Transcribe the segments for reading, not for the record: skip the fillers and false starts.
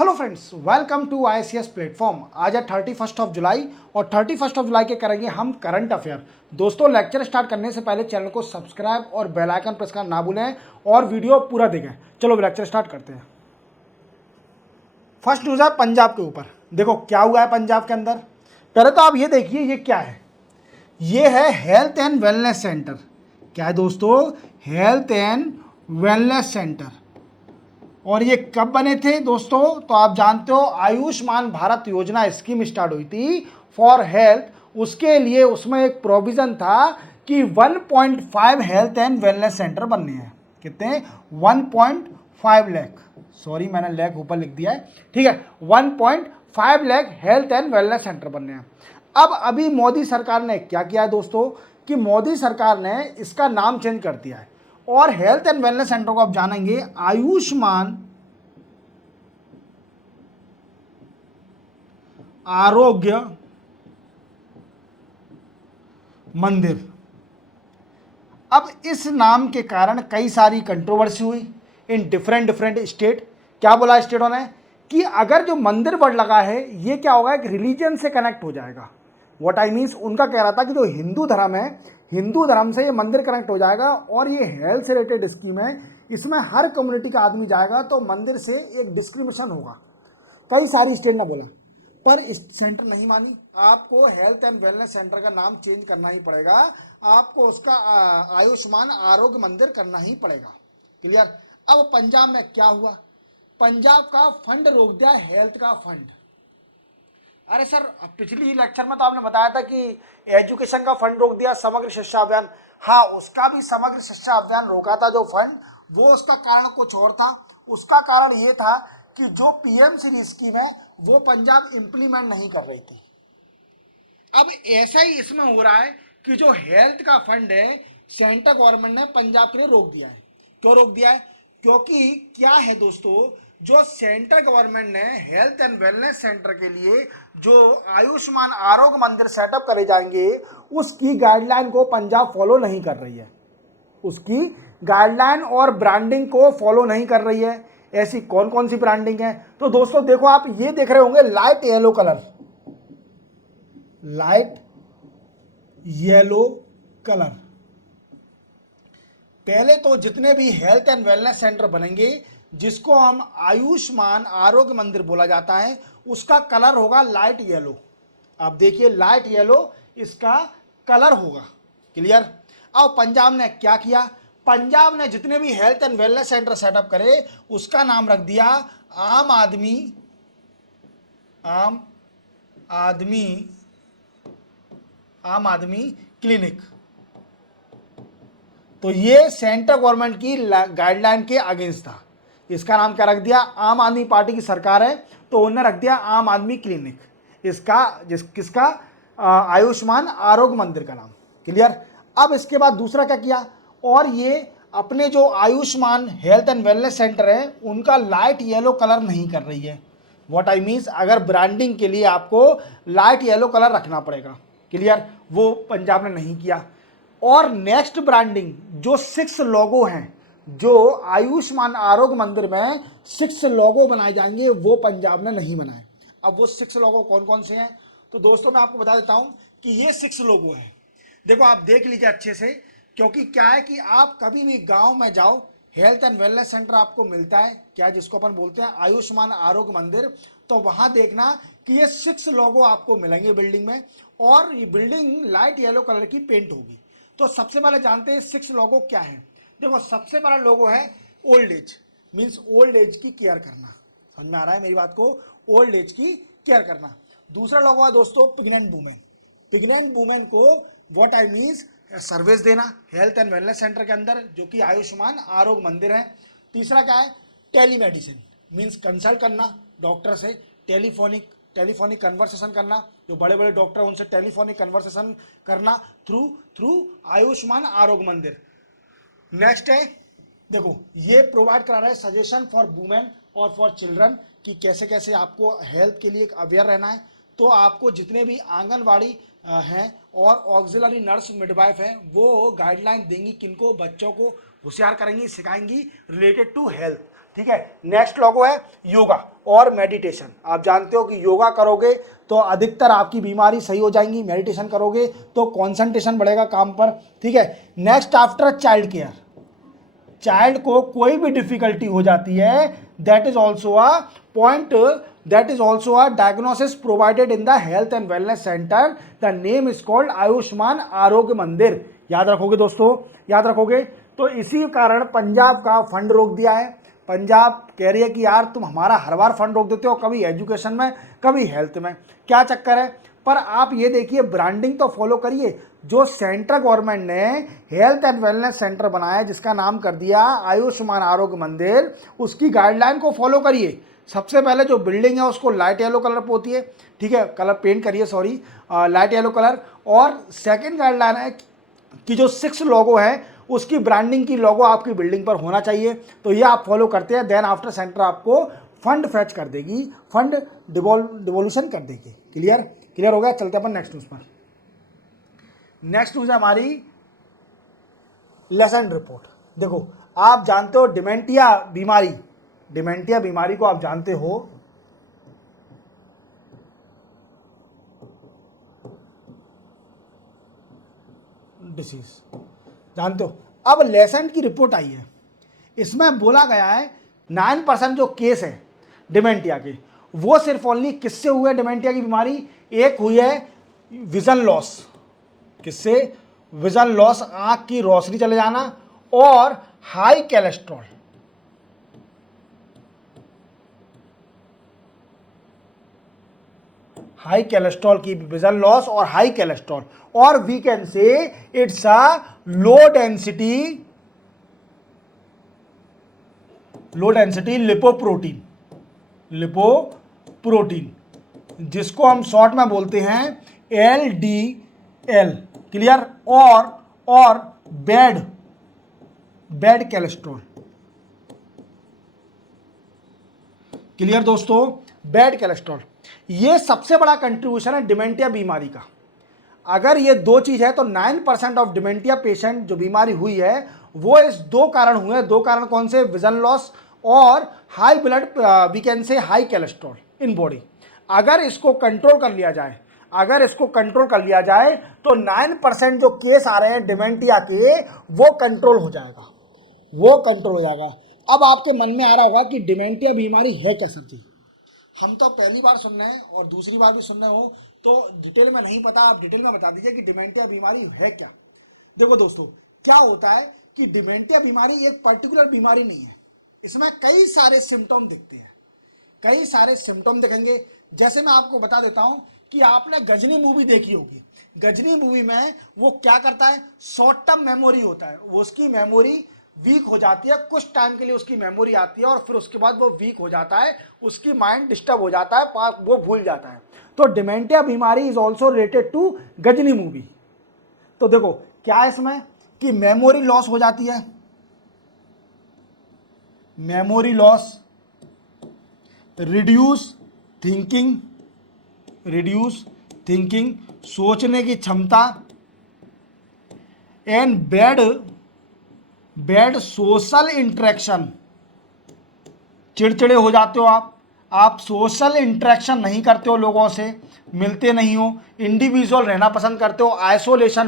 Hello friends, welcome to ICS platform. आज है 31 जुलाई और 31 जुलाई के करेंगे हम करंट अफेयर। दोस्तों, लेक्चर स्टार्ट करने से पहले चैनल को सब्सक्राइब और बेल आइकन प्रेस करना ना भूलें और वीडियो पूरा देखें। चलो लेक्चर स्टार्ट करते हैं। फर्स्ट न्यूज़ है पंजाब के ऊपर। देखो क्या हुआ है पंजाब के अंदर। पहले तो आप ये देखिए ये क्या है। ये है हेल्थ एंड वेलनेस सेंटर। क्या है दोस्तों? Health and wellness centre. और ये कब बने थे दोस्तों? तो आप जानते हो आयुष्मान भारत योजना स्कीम स्टार्ट हुई थी फॉर हेल्थ। उसके लिए उसमें एक प्रोविजन था कि 1.5 हेल्थ एंड वेलनेस सेंटर बनने हैं। कितने? 1.5 लाख। सॉरी, मैंने लाख ऊपर लिख दिया है, ठीक है। 1.5 lakh health and wellness centre बनने हैं। अब अभी मोदी सरकार ने क्या किया है दोस्तों कि मोदी सरकार ने इसका नाम चेंज कर दिया है और हेल्थ एंड वेलनेस सेंटर को आप जानेंगे आयुष्मान आरोग्य मंदिर। अब इस नाम के कारण कई सारी कंट्रोवर्सी हुई इन डिफरेंट स्टेट। क्या बोला स्टेटों ने कि अगर जो मंदिर वर्ड लगा है ये क्या होगा, एक रिलीजन से कनेक्ट हो जाएगा। व्हाट आई मीन्स, उनका कह रहा था कि जो हिंदू धर्म है, हिंदू धर्म से ये मंदिर कनेक्ट हो जाएगा और ये हेल्थ से रिलेटेड स्कीम है, इसमें हर कम्युनिटी का आदमी जाएगा तो मंदिर से एक डिस्क्रिमिनेशन होगा। कई सारी स्टेट ने बोला, पर इस सेंटर नहीं मानी। आपको हेल्थ एंड वेलनेस सेंटर का नाम चेंज करना ही पड़ेगा। आपको उसका आयुष्मान आरोग्य मंदिर करना ही पड़ेगा। क्लियर? अब पंजाब में क्या हुआ? पंजाब का फंड रोक दिया, हेल्थ का फंड। अरे सर, पिछली लेक्चर में तो आपने बताया था कि एजुकेशन का फंड रोक दिया, समग्र शिक्षा अभियान। हाँ, उसका भी समग्र शिक्षा अभियान रोका था जो फंड, वो उसका कारण कुछ और था। उसका कारण ये था कि जो पीएम श्री स्कीम है वो पंजाब इंप्लीमेंट नहीं कर रही थी। अब ऐसा ही इसमें हो रहा है कि जो हेल्थ का फंड है सेंट्रल गवर्नमेंट ने पंजाब के लिए रोक दिया है। क्यों रोक दिया है? क्योंकि क्या है दोस्तों, जो सेंट्रल गवर्नमेंट ने हेल्थ एंड वेलनेस सेंटर के लिए जो आयुष्मान आरोग्य मंदिर सेटअप करे जाएंगे उसकी गाइडलाइन को पंजाब फॉलो नहीं कर रही है। उसकी गाइडलाइन और ब्रांडिंग को फॉलो नहीं कर रही है। ऐसी कौन कौन सी ब्रांडिंग है? तो दोस्तों देखो, आप ये देख रहे होंगे light yellow colour, light yellow colour. पहले तो जितने भी हेल्थ एंड वेलनेस सेंटर बनेंगे जिसको हम आयुष्मान आरोग्य मंदिर बोला जाता है उसका कलर होगा लाइट येलो। आप देखिए लाइट येलो इसका कलर होगा। क्लियर? अब पंजाब ने क्या किया? पंजाब ने जितने भी health and wellness centre setup करे उसका नाम रख दिया आम आदमी, आम आदमी, आम आदमी क्लिनिक। तो ये सेंट्रल गवर्नमेंट की गाइडलाइन के अगेंस्ट था। इसका नाम क्या रख दिया? आम आदमी पार्टी की सरकार है तो उन्होंने रख दिया आम आदमी क्लिनिक। इसका किसका? आयुष्मान आरोग्य मंदिर का नाम। क्लियर? अब इसके बाद दूसरा क्या किया? और ये अपने जो Ayushman health and wellness centre है उनका लाइट येलो कलर नहीं कर रही है। व्हाट आई मीन्स, अगर ब्रांडिंग के लिए आपको लाइट येलो कलर रखना पड़ेगा। क्लियर? वो पंजाब ने नहीं किया। और नेक्स्ट ब्रांडिंग जो 6 लोगो हैं, जो आयुष्मान आरोग्य मंदिर में 6 लोगो बनाए जाएंगे वो पंजाब ने नहीं बनाए। अब वो 6 लोगो कौन कौन से हैं? तो दोस्तों मैं आपको बता देता हूं कि ये 6 लोगो हैं। देखो आप देख लीजिए अच्छे से, क्योंकि क्या है कि आप कभी भी गांव में जाओ, हेल्थ एंड वेलनेस सेंटर आपको मिलता है क्या, जिसको अपन बोलते हैं आयुष्मान आरोग्य मंदिर, तो वहां देखना कि ये 6 लोगो आपको मिलेंगे बिल्डिंग में और ये बिल्डिंग लाइट येलो कलर की पेंट होगी। तो सबसे पहले जानते हैं 6 लोगो क्या है। देखो सबसे पहला लोगो है old age, means old age की केयर करना। समझ में आ रहा है मेरी बात को? ओल्ड एज की केयर करना। दूसरा लोगो है दोस्तों प्रेग्नेंट वुमेन। प्रेग्नेंट वुमेन को व्हाट आई मीन्स सर्विस देना हेल्थ एंड वेलनेस सेंटर के अंदर जो कि आयुष्मान आरोग्य मंदिर है। तीसरा क्या है? टेलीमेडिसिन, मीन्स कंसल्ट करना डॉक्टर से, टेलीफोनिक कन्वर्सेशन करना। जो बड़े बड़े डॉक्टर हैं उनसे टेलीफोनिक कन्वर्सेशन करना थ्रू थ्रू आयुष्मान आरोग्य मंदिर। नेक्स्ट है, देखो ये प्रोवाइड करा रहा है सजेशन फॉर वुमेन और फॉर चिल्ड्रन कि कैसे कैसे आपको हेल्थ के लिए अवेयर रहना है। तो आपको जितने भी आंगनवाड़ी हैं और ऑक्सिलरी नर्स मिडवाइफ हैं वो गाइडलाइन देंगी किनको? बच्चों को होशियार करेंगी, सिखाएंगी रिलेटेड टू हेल्थ। ठीक है। नेक्स्ट लोगो है योगा और मेडिटेशन। आप जानते हो कि योगा करोगे तो अधिकतर आपकी बीमारी सही हो जाएंगी, मेडिटेशन करोगे तो कंसंट्रेशन बढ़ेगा काम पर, ठीक है। Next after child care, child को कोई भी डिफिकल्टी हो जाती है, that is also a point, that is also a diagnosis provided in the health and wellness centre, the name is called Ayushman आरोग्य मंदिर। याद रखोगे दोस्तों, याद रखोगे। तो इसी कारण पंजाब का फंड रोक दिया है। पंजाब कह रही है कि यार तुम हमारा हर बार फंड रोक देते हो, कभी एजुकेशन में कभी हेल्थ में, क्या चक्कर है। पर आप ये देखिए, ब्रांडिंग तो फॉलो करिए। जो सेंट्रल गवर्नमेंट ने हेल्थ एंड वेलनेस सेंटर बनाया जिसका नाम कर दिया आयुष्मान आरोग्य मंदिर, उसकी गाइडलाइन को फॉलो करिए। सबसे पहले जो बिल्डिंग है उसको लाइट येलो कलर पोती है, ठीक है, कलर पेंट करिए, सॉरी, लाइट येलो कलर। और सेकंड गाइडलाइन है कि जो 6 लोगो है उसकी ब्रांडिंग की लोगो आपकी बिल्डिंग पर होना चाहिए। तो ये आप फॉलो करते हैं, देन आफ्टर सेंटर आपको फंड फेच कर देगी, फंड डिवोल्यूशन कर देगी। क्लियर, क्लियर हो गया। चलते हैं अपन नेक्स्ट न्यूज पर। नेक्स्ट न्यूज है हमारी लेसन रिपोर्ट। देखो, आप जानते हो डिमेंटिया बीमारी, डिमेंटिया बीमारी को आप जानते हो, डिसीज जानते हो। अब लेसेंट की रिपोर्ट आई है, इसमें बोला गया है 9% जो केस है डिमेंटिया के, वो सिर्फ ओनली किससे हुए डिमेंटिया की बीमारी। एक हुई है विजन लॉस, किससे, विजन लॉस, आंख की रोशनी चले जाना, और हाई कोलेस्ट्रॉल, हाई कोलेस्ट्रॉल की, विजन लॉस और हाई कोलेस्ट्रॉल। और we can say it's a low density lipoprotein, lipoprotein, जिसको हम शॉर्ट में बोलते हैं LDL। क्लियर। और बैड कोलेस्ट्रॉल। क्लियर दोस्तों, बैड कोलेस्ट्रॉल, ये सबसे बड़ा कंट्रीब्यूशन है डिमेंटिया बीमारी का। अगर ये दो चीज है तो 9% ऑफ डिमेंटिया पेशेंट जो बीमारी हुई है वो इस 2 कारण हुए। 2 कारण कौन से, विजन लॉस और high blood, we can say high cholesterol in body. अगर इसको कंट्रोल कर लिया जाए, अगर इसको कंट्रोल कर लिया जाए तो 9% जो केस आ रहे हैं डिमेंटिया के वो कंट्रोल हो जाएगा, वो कंट्रोल हो जाएगा। अब आपके मन में आ रहा होगा कि डिमेंटिया बीमारी है क्या सर जी। हम तो पहली बार सुन रहे हैं और दूसरी बार भी सुन रहे हो, तो डिटेल में नहीं पता, आप डिटेल में बता दीजिए कि डिमेंटिया बीमारी है क्या। देखो दोस्तों, क्या होता है कि डिमेंटिया बीमारी एक पर्टिकुलर बीमारी नहीं है, इसमें कई सारे सिम्टम दिखते हैं, कई सारे सिम्टम दिखेंगे। जैसे मैं आपको बता देता हूं कि आपने गजनी मूवी देखी होगी। गजनी मूवी में वो क्या करता है, शॉर्ट टर्म मेमोरी होता है, वो उसकी मेमोरी वीक हो जाती है, कुछ टाइम के लिए उसकी मेमोरी आती है और फिर उसके बाद वो वीक हो जाता है, उसकी माइंड डिस्टर्ब हो जाता है, वो भूल जाता है। तो डिमेंटिया बीमारी is also related to Ghajini movie. तो देखो क्या है इसमें कि मेमोरी लॉस हो जाती है, मेमोरी लॉस, रिड्यूस थिंकिंग, सोचने की क्षमता, एंड बैड सोशल इंटरेक्शन, चिड़चिड़े हो जाते हो आप सोशल इंटरेक्शन नहीं करते हो, लोगों से मिलते नहीं हो, इंडिविजुअल रहना पसंद करते हो, आइसोलेशन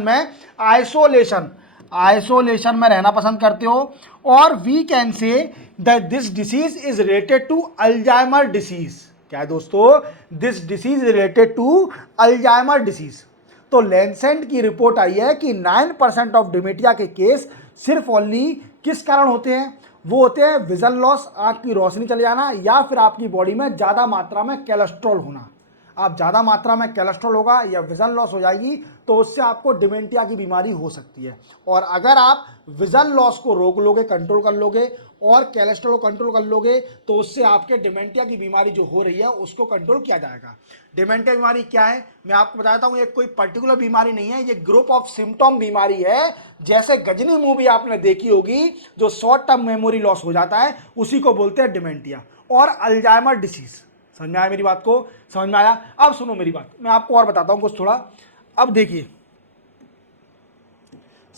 में रहना पसंद करते हो। और we can say that this disease is related to Alzheimer disease. क्या है दोस्तों, this disease is related to Alzheimer disease. तो लैंसेट की रिपोर्ट आई है कि 9% ऑफ डिमेंटिया के केस सिर्फ ओनली किस कारण होते हैं, वो होते हैं विजन लॉस, आंख की रोशनी चले जाना, या फिर आपकी बॉडी में ज्यादा मात्रा में कोलेस्ट्रॉल होना। आप ज्यादा मात्रा में कोलेस्ट्रॉल होगा या विजन लॉस हो जाएगी तो उससे आपको डिमेंटिया की बीमारी हो सकती है। और अगर आप विजन लॉस को रोक लोगे, कंट्रोल कर लोगे और कोलेस्ट्रॉल को कंट्रोल कर लोगे तो उससे आपके डिमेंटिया की बीमारी जो हो रही है उसको कंट्रोल किया जाएगा। डिमेंटिया बीमारी क्या है मैं आपको बताता हूं, ये कोई पर्टिकुलर बीमारी नहीं है, ये ग्रुप ऑफ सिम्टम बीमारी है। जैसे गजनी मूवी आपने देखी होगी, जो शॉर्ट टर्म मेमोरी लॉस हो जाता है उसी को बोलते हैं डिमेंटिया और अल्जाइमर डिसीज। समझ में आया मेरी बात को, समझ में आया। अब सुनो मेरी बात, मैं आपको और बताता हूं कुछ थोड़ा। अब देखिए,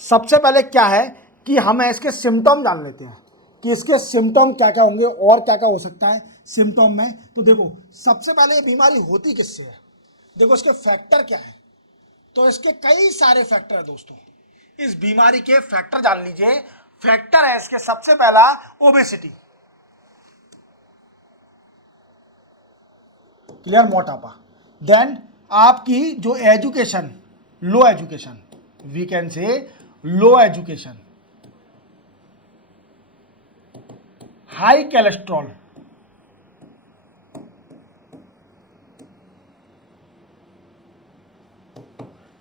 सबसे पहले क्या है कि हमें इसके सिम्टम जान लेते हैं। कि इसके सिम्टम क्या क्या होंगे और क्या क्या हो सकता है सिम्टम में। तो देखो सबसे पहले ये बीमारी होती किससे है, देखो इसके फैक्टर क्या है। तो इसके कई सारे फैक्टर है दोस्तों, इस बीमारी के फैक्टर जान लीजिए। फैक्टर है इसके सबसे पहला ओबेसिटी, क्लियर, मोटापा। देन आपकी जो education, low education, we can say low education, high cholesterol,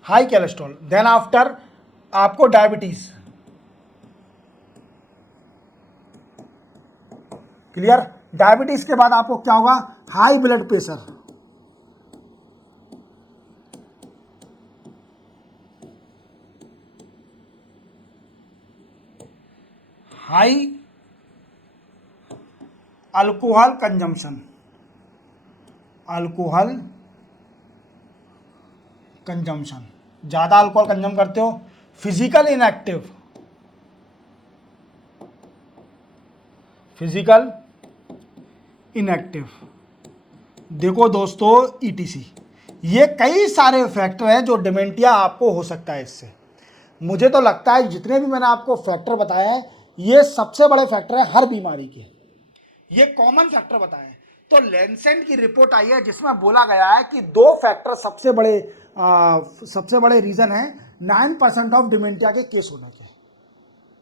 high cholesterol. Then after आपको डायबिटीज, क्लियर। डायबिटीज के बाद आपको क्या होगा, high blood pressure, high alcohol consumption, alcohol consumption, ज्यादा अल्कोहल कंज्यूम करते हो। फिजिकल इनएक्टिव, फिजिकल इनएक्टिव, देखो दोस्तों ईटीसी, ये कई सारे फैक्टर हैं जो डिमेंटिया आपको हो सकता है इससे। मुझे तो लगता है जितने भी मैंने आपको फैक्टर बताए हैं ये सबसे बड़े फैक्टर है हर बीमारी के, ये कॉमन फैक्टर बताए हैं। तो लैंसेट की रिपोर्ट आई है जिसमें बोला गया है कि दो फैक्टर सबसे बड़े रीजन है 9% ऑफ डिमेंटिया के केस होने के,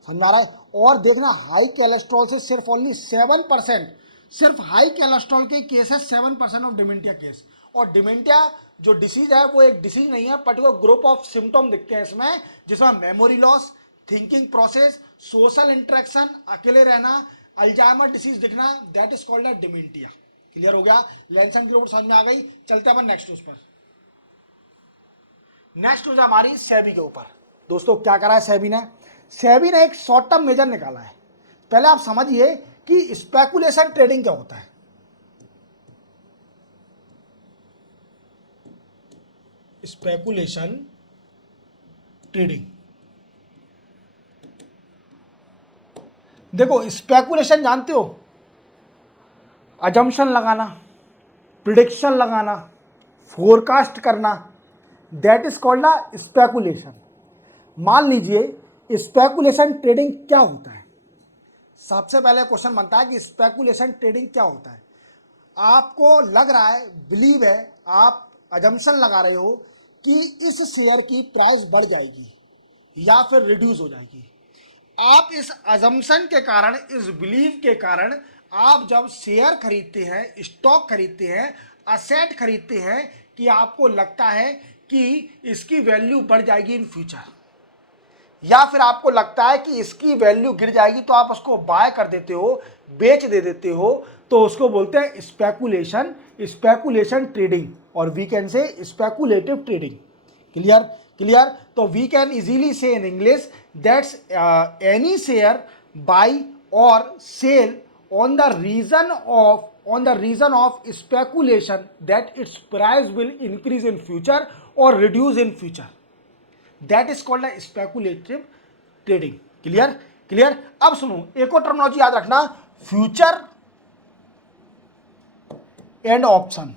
समझ आ रहा है। और देखना हाई कोलेस्ट्रॉल से सिर्फ ओनली 7%, सिर्फ हाई कोलेस्ट्रॉल के केस है 7% ऑफ डिमेंटिया केस। और डिमेंटिया जो डिसीज है वो एक डिसीज नहीं है, पर्टिकुलर ग्रुप ऑफ सिम्टम दिखते हैं इसमें, जिसमें memory loss, thinking process, social interaction, अकेले रहना, अल्जाइमर डिसीज दिखना, that is called dementia. Clear हो गया, लैंसेट की रिपोर्ट समझ में आ गई। चलते हैं अपन नेक्स्ट न्यूज पर। नेक्स्ट न्यूज हमारी सेबी के ऊपर। दोस्तों क्या करा है सेबी ने, सेबी ने एक शॉर्ट टर्म मेजर निकाला है। पहले आप समझिए कि स्पेकुलेशन ट्रेडिंग क्या होता है। स्पेकुलेशन ट्रेडिंग, देखो स्पेकुलेशन जानते हो, अजम्पशन लगाना, प्रिडिक्शन लगाना, फोरकास्ट करना, that is called a speculation. मान लीजिए स्पेकुलेशन ट्रेडिंग क्या होता है। सबसे पहले क्वेश्चन बनता है कि स्पेकुलेशन ट्रेडिंग क्या होता है। आपको लग रहा है, बिलीव है, आप अजम्पशन लगा रहे हो कि इस शेयर की प्राइस बढ़ जाएगी या फिर रिड्यूस हो जाएगी। आप इस अजम्पशन के कारण, इस बिलीव के कारण आप जब शेयर खरीदते हैं, स्टॉक खरीदते हैं, असेट खरीदते हैं, कि आपको लगता है कि इसकी वैल्यू बढ़ जाएगी इन फ्यूचर, या फिर आपको लगता है कि इसकी वैल्यू गिर जाएगी, तो आप उसको बाय कर देते हो, बेच दे देते हो, तो उसको बोलते हैं स्पेकुलेशन, स्पेकुलेशन ट्रेडिंग, और we can say speculative trading. Clear, clear. तो we can easily say in English that's any share buy और sell on the reason of speculation that its price will increase in future or reduce in future, that is called a speculative trading। Clear, clear. अब सुनो एक और terminology याद रखना, future and option.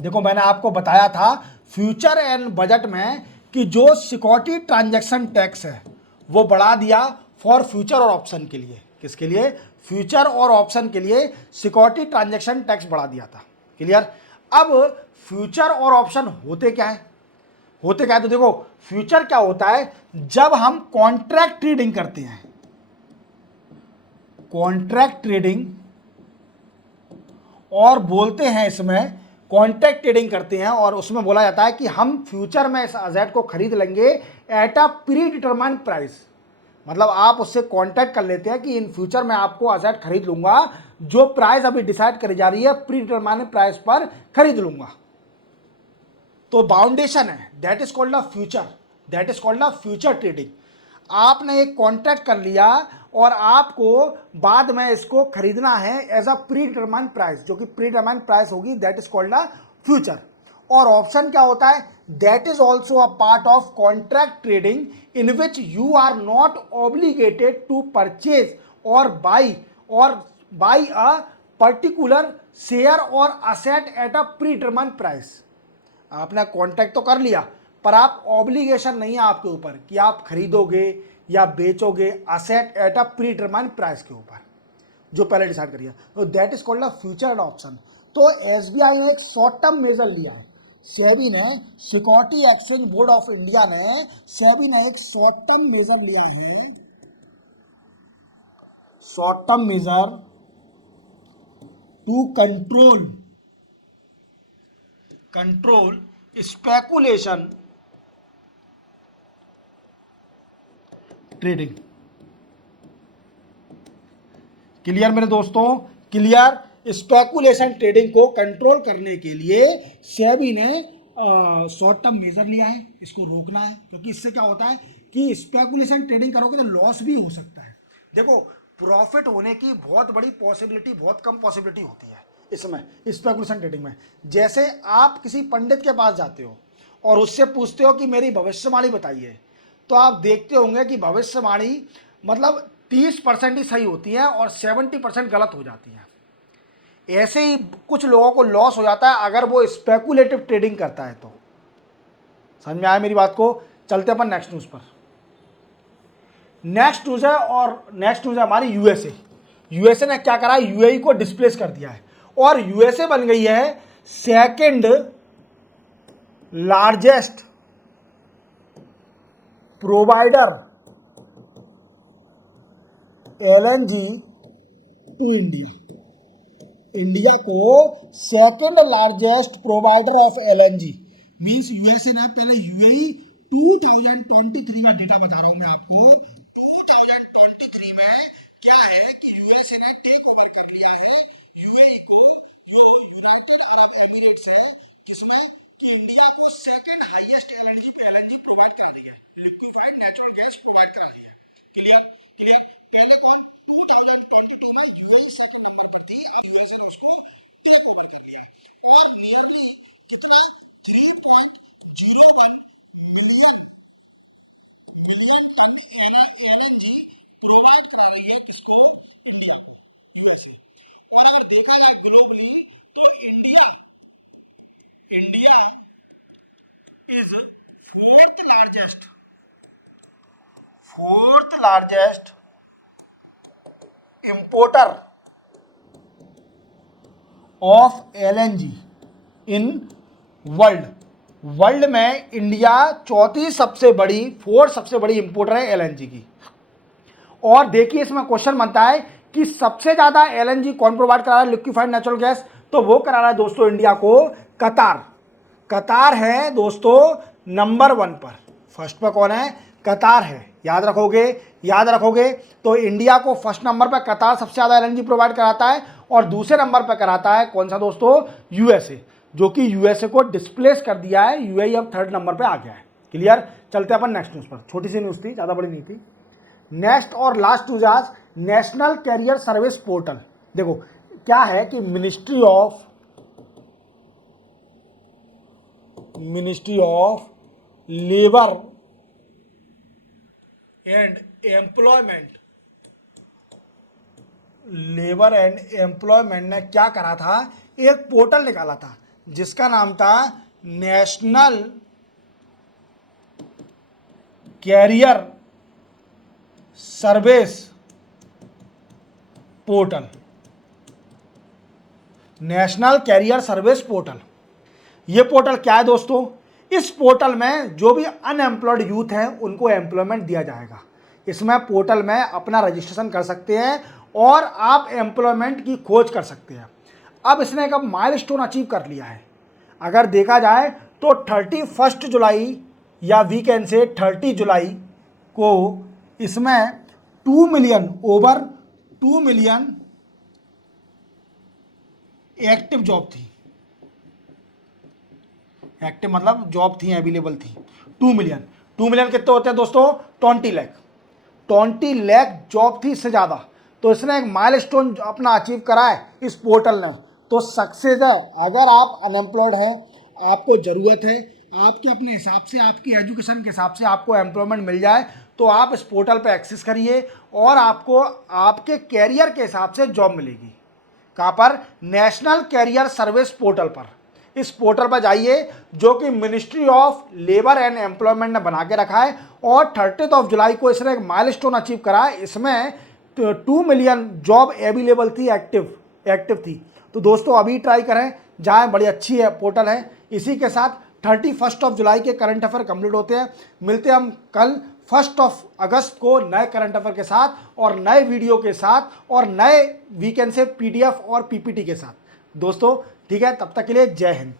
देखो मैंने आपको बताया था फ्यूचर एंड बजट में कि जो सिक्योरिटी ट्रांजैक्शन टैक्स है वो बढ़ा दिया फॉर फ्यूचर और ऑप्शन के लिए। किसके लिए, फ्यूचर और ऑप्शन के लिए सिक्योरिटी ट्रांजैक्शन टैक्स बढ़ा दिया था। क्लियर। अब फ्यूचर और ऑप्शन होते क्या है, होते क्या है, तो देखो फ्यूचर क्या होता है, जब हम कॉन्ट्रैक्ट ट्रेडिंग करते हैं, कॉन्ट्रैक्ट ट्रेडिंग, और बोलते हैं इसमें कॉन्ट्रैक्ट ट्रेडिंग करते हैं, और उसमें बोला जाता है कि हम फ्यूचर में इस असेट को खरीद लेंगे eight a predetermined price. मतलब आप उससे कॉन्टैक्ट कर लेते हैं कि इन फ्यूचर में आपको असेट खरीद लूंगा, जो प्राइस अभी डिसाइड करी जा रही है प्री डिटरमाइंड प्राइस पर खरीद लूंगा। तो बाउंडेशन है, that is called a future, that is called a future trading. आपने एक कॉन्ट्रैक्ट कर लिया और आपको बाद में इसको खरीदना है as a predetermined price, जो कि प्री डिटरमाइंड प्राइस होगी, that is called a future. और ऑप्शन क्या होता है, that is also a part of contract trading in which you are not obligated to purchase और बाई अ पर्टिकुलर शेयर और asset at a predetermined price. आपने contact तो कर लिया, पर आप ऑब्लिगेशन नहीं है आपके ऊपर कि आप खरीदोगे या बेचोगे asset at a predetermined price के ऊपर, जो पहले डिसाइड करिए। तो that is called a future option. तो एसबीआई ने एक शॉर्ट टर्म मेजर लिया है, सेबी ने, security exchange board of India ने, सेबी ने एक शॉर्ट टर्म मेजर लिया है, short term measure to control speculation trading. Clear मेरे दोस्तों, क्लियर। स्पेकुलेशन ट्रेडिंग को कंट्रोल करने के लिए सेबी ने शॉर्ट टर्म मेजर लिया है, इसको रोकना है, क्योंकि इससे क्या होता है कि स्पेकुलेशन ट्रेडिंग करोगे तो लॉस भी हो सकता है। देखो, प्रॉफिट होने की बहुत बड़ी पॉसिबिलिटी, बहुत कम पॉसिबिलिटी होती है इसमें, स्पेकुलेशन ट्रेडिंग में। जैसे आप किसी पंडित के पास जाते हो और उससे पूछते हो कि मेरी भविष्यवाणी बताइए, तो आप देखते होंगे कि भविष्यवाणी मतलब 30% ही सही होती है और 70% गलत हो जाती है। ऐसे ही कुछ लोगों को लॉस हो जाता है अगर वो स्पेकुलेटिव ट्रेडिंग करता है। तो समझ में आया मेरी बात को। चलते अपन नेक्स्ट न्यूज़ पर। नेक्स्ट न्यूज़ है, और नेक्स्ट न्यूज़ है हमारी यूएसए। यूएसए ने क्या करा, यूएई को डिस्प्लेस कर दिया है और यूएसए बन गई है second largest provider LNG to India. India को second largest provider of LNG means USA ने, पहले यूएई 2023 का डेटा बता रहा हूं मैं आपको। 2023 में क्या है कि यूएसए ने टेक ओवर कर लिया है यूएई को, जो यूनाइटेड अरब एमिरेट्स है, जिसमें कि इंडिया को सेकंड हाईएस्ट एलएनजी प्रोवाइड करा रही है, लिक्विफाइड नेचुरल गैस प्रोवाइड करा रही है। Clear clear. पहले कौन 2022 में यूएई सेकंड नंबर पर थी, अब यूएसए ने उसको टेक ओवर कर लिया है और नियरली कितना 3.01 fourth largest importer of LNG in world. World में इंडिया चौथी सबसे बड़ी, फोर्थ सबसे बड़ी इंपोर्टर है एलएनजी की। और देखिए इसमें क्वेश्चन बनता है कि सबसे ज्यादा एलएनजी कौन प्रोवाइड करा रहा है, लिक्विफाइड नेचुरल गैस, तो वो करा रहा है दोस्तों इंडिया को कतार। कतार है दोस्तों नंबर 1 पर। फर्स्ट पर कौन है, कतार है। याद रखोगे, याद रखोगे। तो इंडिया को फर्स्ट नंबर पर कतार सबसे ज्यादा एलएनजी प्रोवाइड कराता है और दूसरे नंबर पर कराता है कौन सा दोस्तों, यूएसए, जो कि यूएसए को डिस्प्लेस कर दिया है। यूएई अब थर्ड नंबर पे आ गया है। क्लियर। चलते अपन नेक्स्ट न्यूज पर। छोटी सी न्यूज थी, ज्यादा बड़ी नहीं थी। नेक्स्ट और लास्ट न्यूज आज, नेशनल कैरियर सर्विस पोर्टल। देखो क्या है कि ministry of labour and employment ने क्या करा था, एक पोर्टल निकाला था जिसका नाम था national career service portal. National career service portal, ये पोर्टल क्या है दोस्तों, इस पोर्टल में जो भी अनएम्प्लॉयड यूथ हैं उनको एम्प्लॉयमेंट दिया जाएगा। इसमें पोर्टल में अपना रजिस्ट्रेशन कर सकते हैं और आप एम्प्लॉयमेंट की खोज कर सकते हैं। अब इसने एक माइलस्टोन अचीव कर लिया है। अगर देखा जाए तो 31 जुलाई या वीकेंड से 30 जुलाई को इसमें 2 million, over 2 million active job थी। एक्टिव मतलब जॉब थी, अवेलेबल थी 2 मिलियन। 2 मिलियन कितने होते हैं दोस्तों, 20 लाख। 20 लाख जॉब थी, इससे ज़्यादा। तो इसने एक माइलस्टोन अपना अचीव करा है इस पोर्टल ने, तो सक्सेस है। अगर आप अनएम्प्लॉयड हैं, आपको ज़रूरत है, आपके अपने हिसाब से, आपकी एजुकेशन के हिसाब से आपको एम्प्लॉयमेंट मिल जाए, तो आप इस पोर्टल पे एक्सेस करिए और आपको आपके कैरियर के हिसाब से जॉब मिलेगी। कहाँ पर? नेशनल कैरियर सर्विस पोर्टल पर। इस पोर्टल पर जाइए, जो कि ministry of labour and employment ने बना के रखा है, और 30 जुलाई को इसने एक माइलस्टोन अचीव करा है। इसमें 2 मिलियन जॉब अवेलेबल थी, एक्टिव थी। तो दोस्तों अभी ट्राई करें, जाएं, बड़ी अच्छी है पोर्टल है। इसी के साथ 31 जुलाई के करंट अफेयर कंप्लीट होते हैं। मिलते हैं हम कल 1 अगस्त को नए करंट अफेयर के साथ और नए वीडियो के साथ और नए वीकेंड से PDF और PPT के साथ। दोस्तों ठीक है, तब तक के लिए जय हिंद।